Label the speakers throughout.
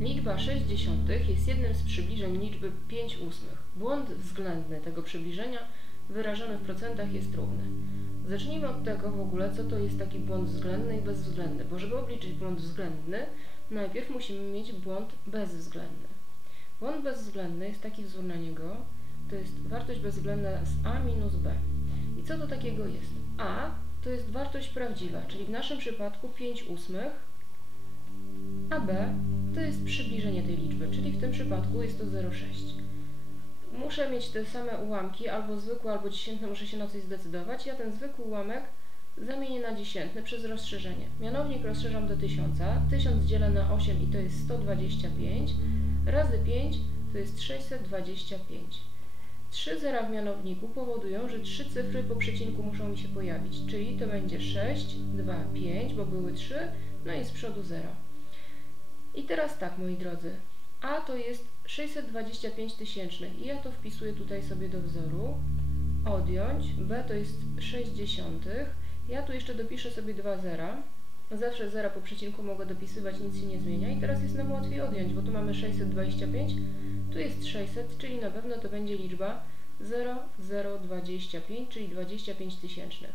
Speaker 1: Liczba 6 dziesiątych jest jednym z przybliżeń liczby 5 ósmych. Błąd względny tego przybliżenia wyrażony w procentach jest równy. Zacznijmy od tego w ogóle, co to jest taki błąd względny i bezwzględny, bo żeby obliczyć błąd względny, najpierw musimy mieć błąd bezwzględny. Błąd bezwzględny jest taki wzór na niego, to jest wartość bezwzględna z a minus b. I co to takiego jest? a to jest wartość prawdziwa, czyli w naszym przypadku 5 ósmych, a b to jest przybliżenie tej liczby, czyli w tym przypadku jest to 0,6. Muszę mieć te same ułamki, albo zwykłe, albo dziesiętne, muszę się na coś zdecydować. Ja ten zwykły ułamek zamienię na dziesiętny przez rozszerzenie. Mianownik rozszerzam do 1000, 1000 dzielę na 8 i to jest 125, razy 5 to jest 625. Trzy zera w mianowniku powodują, że trzy cyfry po przecinku muszą mi się pojawić, czyli to będzie 6, 2, 5, bo były 3, no i z przodu 0. I teraz tak, moi drodzy, a to jest 625 tysięcznych i ja to wpisuję tutaj sobie do wzoru. Odjąć, b to jest 6 dziesiątych. Ja tu jeszcze dopiszę sobie dwa zera. Zawsze zera po przecinku mogę dopisywać, nic się nie zmienia. I teraz jest nam łatwiej odjąć, bo tu mamy 625, tu jest 600, czyli na pewno to będzie liczba 0,025, czyli 25 tysięcznych.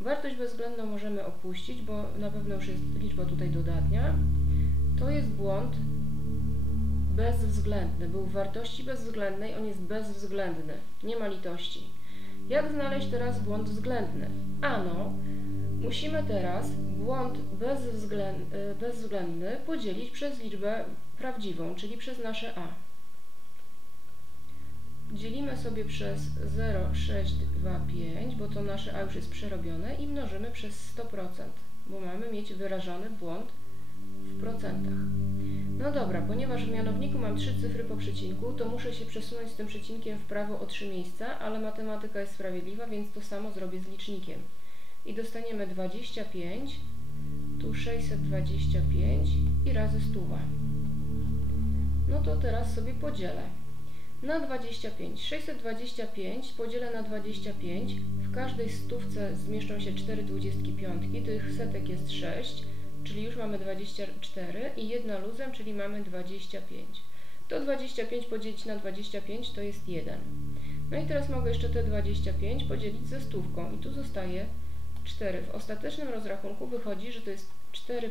Speaker 1: Wartość bezwzględną możemy opuścić, bo na pewno już jest liczba tutaj dodatnia. To jest błąd bezwzględny. Był w wartości bezwzględnej, on jest bezwzględny. Nie ma litości. Jak znaleźć teraz błąd względny? Ano, musimy teraz błąd bezwzględny, bezwzględny podzielić przez liczbę prawdziwą, czyli przez nasze a. Dzielimy sobie przez 0,625, bo to nasze a już jest przerobione i mnożymy przez 100%, bo mamy mieć wyrażony błąd w procentach. No dobra, ponieważ w mianowniku mam trzy cyfry po przecinku, to muszę się przesunąć z tym przecinkiem w prawo o trzy miejsca, ale matematyka jest sprawiedliwa, więc to samo zrobię z licznikiem. I dostaniemy 25, tu 625 i razy stuwa. No to teraz sobie podzielę. Na 25. 625 podzielę na 25. W każdej stówce zmieszczą się 4 dwudziestki Tych setek jest 6 czyli już mamy 24 i jedna luzem, czyli mamy 25. To 25 podzielić na 25 to jest 1. No i teraz mogę jeszcze te 25 podzielić ze stówką i tu zostaje 4. W ostatecznym rozrachunku wychodzi, że to jest 4%.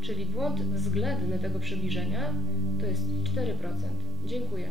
Speaker 1: Czyli błąd względny tego przybliżenia to jest 4%. Dziękuję.